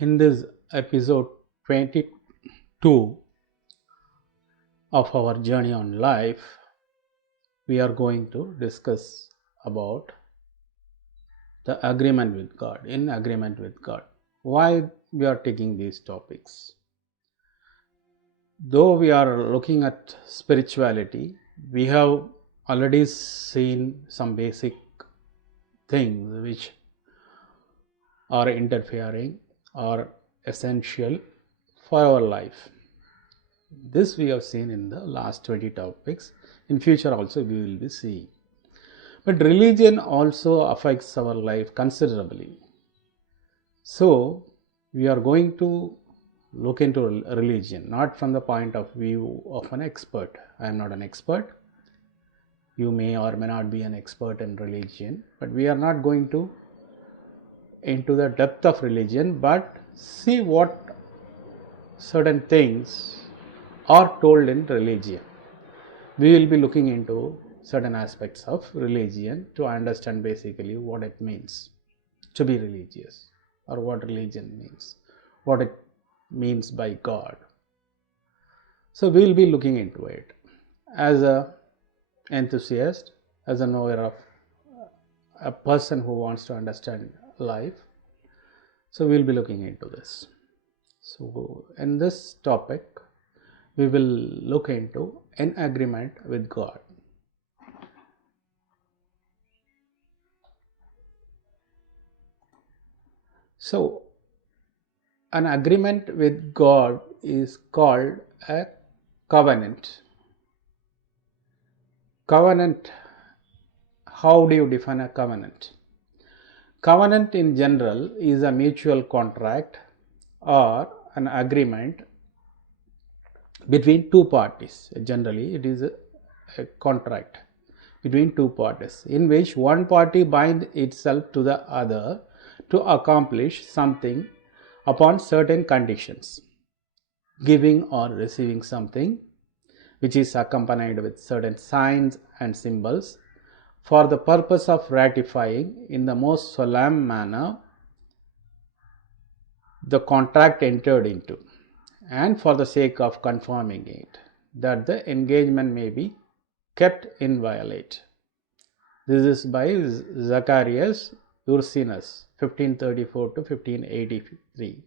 In this episode 22 of our journey on life, we are going to discuss about the agreement with God, in agreement with God. Why we are taking these topics? Though we are looking at spirituality, we have already seen some basic things which are interfering or essential for our life. This we have seen in the last 20 topics. In future also we will be seeing. But religion also affects our life considerably. So we are going to look into religion, not from the point of view of an expert. I am not an expert. You may or may not be an expert in religion, but we are not going to into the depth of religion, but see what certain things are told in religion. We will be looking into certain aspects of religion to understand basically what it means to be religious, or what religion means, what it means by God. So we will be looking into it as a enthusiast, as a knower of a person who wants to understand life. So we will be looking into this. So in this topic we will look into an agreement with God. So an agreement with God is called a covenant. Covenant, how do you define a covenant? Covenant in general is a mutual contract or an agreement between two parties. Generally it is a contract between two parties in which one party binds itself to the other to accomplish something upon certain conditions, giving or receiving something which is accompanied with certain signs and symbols for the purpose of ratifying in the most solemn manner the contract entered into, and for the sake of confirming it, that the engagement may be kept inviolate. This is by Zacharias Ursinus, 1534 to 1583.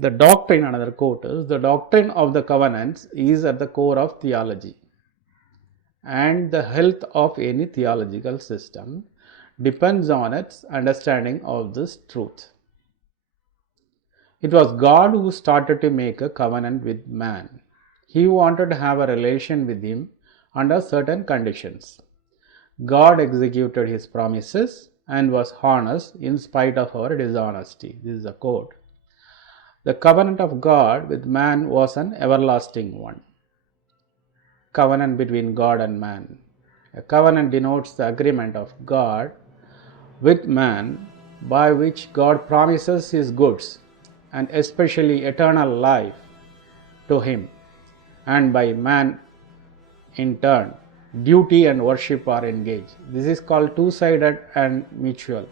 The doctrine, another quote is, the doctrine of the covenants is at the core of theology, and the health of any theological system depends on its understanding of this truth. It was God who started to make a covenant with man. He wanted to have a relation with him under certain conditions. God executed his promises and was honest in spite of our dishonesty. This is a quote. The covenant of God with man was an everlasting one. Covenant between God and man. A covenant denotes the agreement of God with man by which God promises his goods and especially eternal life to him, and by man in turn duty and worship are engaged. This is called two-sided and mutual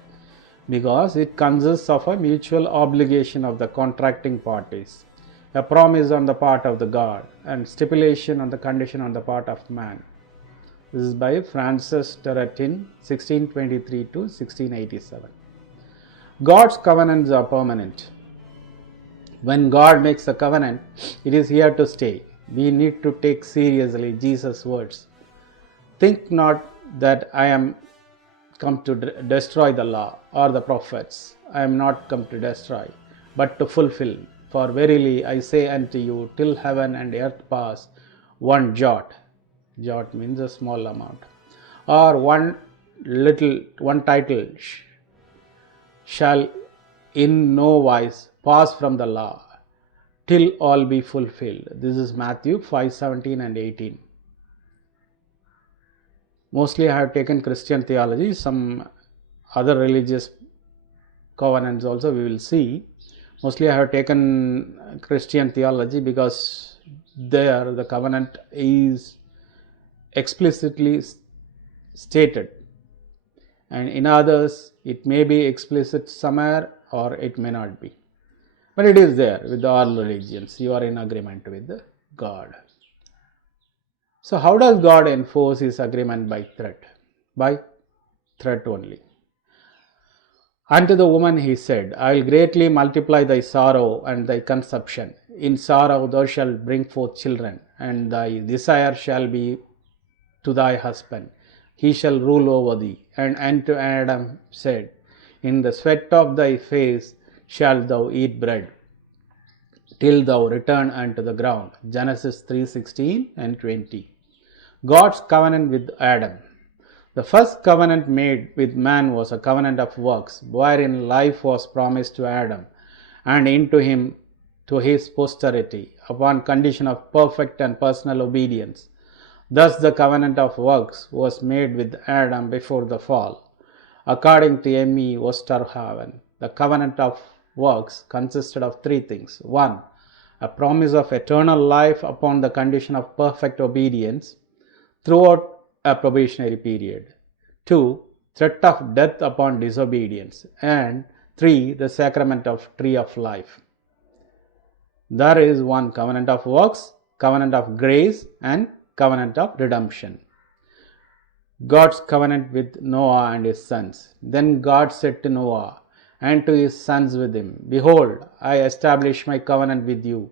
because it consists of a mutual obligation of the contracting parties, a promise on the part of the God, and stipulation on the condition on the part of man. This is by Francis Turretin, 1623 to 1687. God's covenants are permanent. When God makes a covenant, it is here to stay. We need to take seriously Jesus' words. Think not that I am come to destroy the law or the prophets. I am not come to destroy, but to fulfill. For verily I say unto you, till heaven and earth pass, one jot, jot means a small amount, or one title shall in no wise pass from the law, till all be fulfilled. This is Matthew 5:17 and 18. Mostly I have taken Christian theology, some other religious covenants also we will see. Mostly I have taken Christian theology because there the covenant is explicitly stated, and in others it may be explicit somewhere or it may not be. But it is there with all religions. You are in agreement with God. So how does God enforce his agreement by threat? By threat only. Unto the woman he said, I will greatly multiply thy sorrow and thy conception. In sorrow thou shalt bring forth children, and thy desire shall be to thy husband. He shall rule over thee. And unto Adam said, in the sweat of thy face shalt thou eat bread, till thou return unto the ground. Genesis 3:16 and 20. God's covenant with Adam. The first covenant made with man was a covenant of works, wherein life was promised to Adam and into him to his posterity, upon condition of perfect and personal obedience. Thus the covenant of works was made with Adam before the fall. According to M.E. Osterhaven, the covenant of works consisted of three things. 1. A promise of eternal life upon the condition of perfect obedience throughout a probationary period. 2. Threat of death upon disobedience. And 3. The sacrament of tree of life. There is one covenant of works, covenant of grace, and covenant of redemption. God's covenant with Noah and his sons. Then God said to Noah and to his sons with him, behold, I establish my covenant with you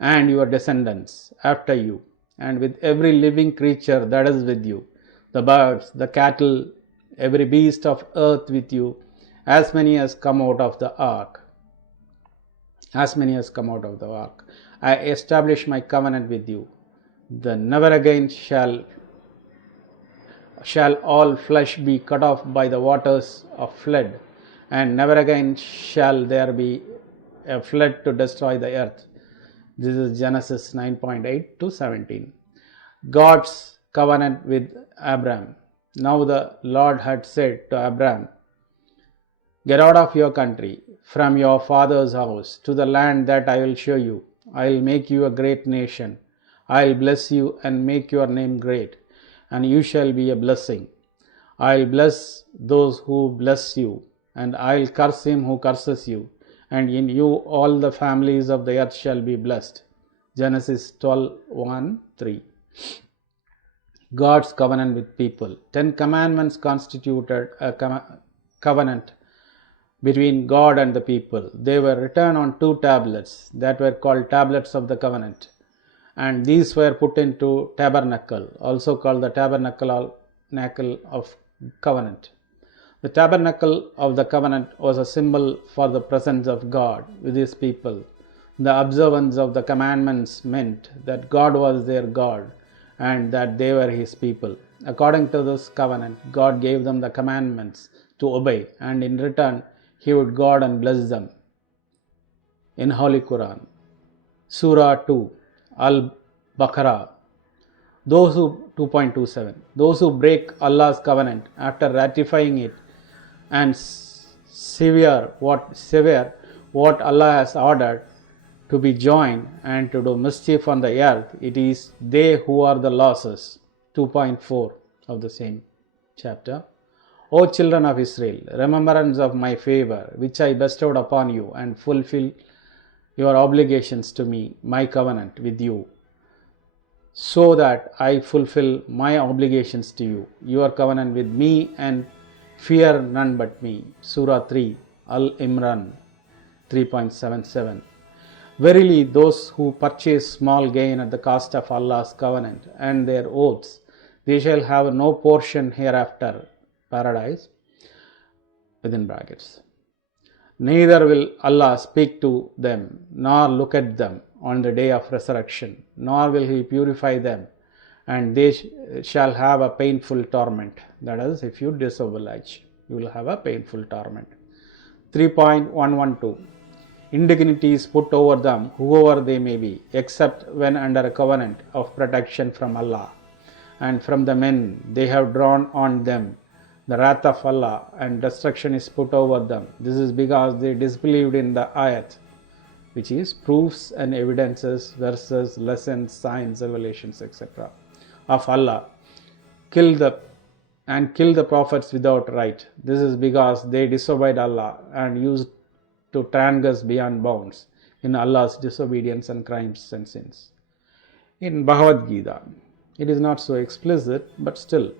and your descendants after you, and with every living creature that is with you, the birds, the cattle, every beast of earth with you, as many as come out of the ark. I establish my covenant with you. Then never again shall all flesh be cut off by the waters of flood, and never again shall there be a flood to destroy the earth. This is Genesis 9:8 to 17. God's covenant with Abraham. Now the Lord had said to Abraham, get out of your country, from your father's house, to the land that I will show you. I will make you a great nation. I will bless you and make your name great, and you shall be a blessing. I will bless those who bless you, and I will curse him who curses you, and in you all the families of the earth shall be blessed. Genesis 12:1-3. God's covenant with people. 10 commandments constituted a covenant between God and the people. They were written on 2 tablets that were called tablets of the covenant, and these were put into tabernacle, also called the tabernacle of covenant. The tabernacle of the covenant was a symbol for the presence of God with his people. The observance of the commandments meant that God was their God and that they were his people. According to this covenant, God gave them the commandments to obey, and in return he would guard and bless them. In Holy Quran, Surah 2, Al-Baqarah, 2.27, those who break Allah's covenant after ratifying it and sever what Allah has ordered to be joined and to do mischief on the earth, it is they who are the losers. 2.4 of the same chapter. O children of Israel, remembrance of my favor which I bestowed upon you, and fulfill your obligations to me, my covenant with you, so that I fulfill my obligations to you, your covenant with me, and fear none but me. Surah 3, Al-Imran 3.77. Verily, those who purchase small gain at the cost of Allah's covenant and their oaths, they shall have no portion hereafter, paradise, within brackets. Neither will Allah speak to them, nor look at them on the day of resurrection, nor will he purify them, and they shall have a painful torment. That is, if you disoblige, you will have a painful torment. 3.112. Indignity is put over them, whoever they may be, except when under a covenant of protection from Allah, and from the men they have drawn on them the wrath of Allah, and destruction is put over them. This is because they disbelieved in the ayat, which is proofs and evidences, verses, lessons, signs, revelations, etc. of Allah, kill the prophets without right. This is because they disobeyed Allah and used to transgress beyond bounds in Allah's disobedience and crimes and sins. In Bhagavad Gita, it is not so explicit, but still,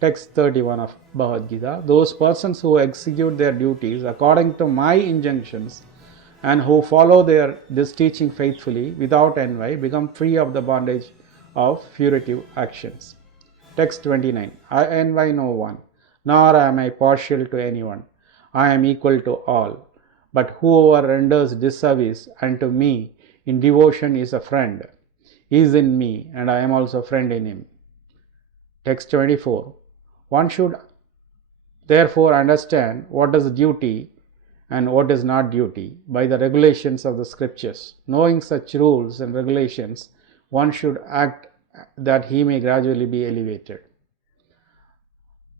text 31 of Bhagavad Gita, those persons who execute their duties according to my injunctions and who follow this teaching faithfully without envy become free of the bondage of furtive actions. Text 29. I envy no one, nor am I partial to anyone. I am equal to all. But whoever renders disservice unto me in devotion is a friend. He is in me, and I am also a friend in him. Text 24. One should therefore understand what is duty and what is not duty by the regulations of the scriptures. Knowing such rules and regulations, one should act that he may gradually be elevated.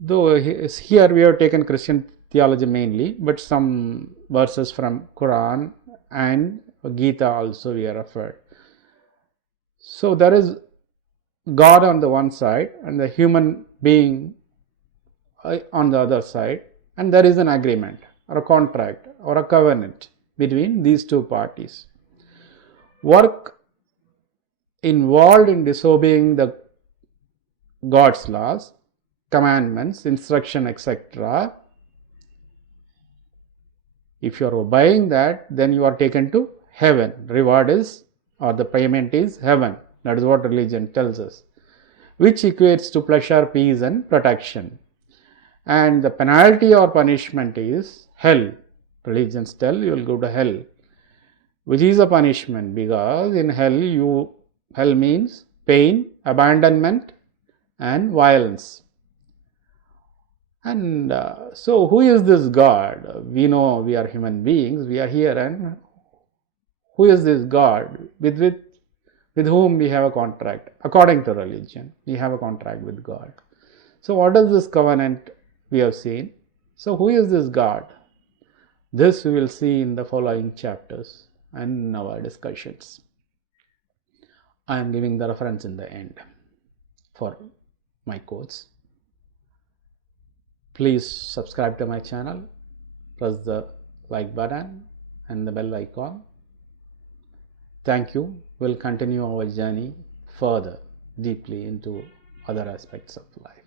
Though here we have taken Christian theology mainly, but some verses from Quran and Gita also we are referred. So there is God on the one side and the human being on the other side, and there is an agreement or a contract or a covenant between these two parties. Work involved in disobeying the God's laws, commandments, instruction, etc. If you are obeying that, then you are taken to heaven. Reward is, or the payment is heaven. That is what religion tells us, which equates to pleasure, peace and protection. And the penalty or punishment is hell. Religions tell you will go to hell, which is a punishment, because in hell means pain, abandonment and violence. And so who is this God? We know we are human beings, we are here, and who is this God with whom we have a contract? According to religion, we have a contract with God. So what is this covenant we have seen? So who is this God? This we will see in the following chapters and in our discussions. I am giving the reference in the end for my quotes. Please subscribe to my channel, press the like button and the bell icon. Thank you. We'll continue our journey further deeply into other aspects of life.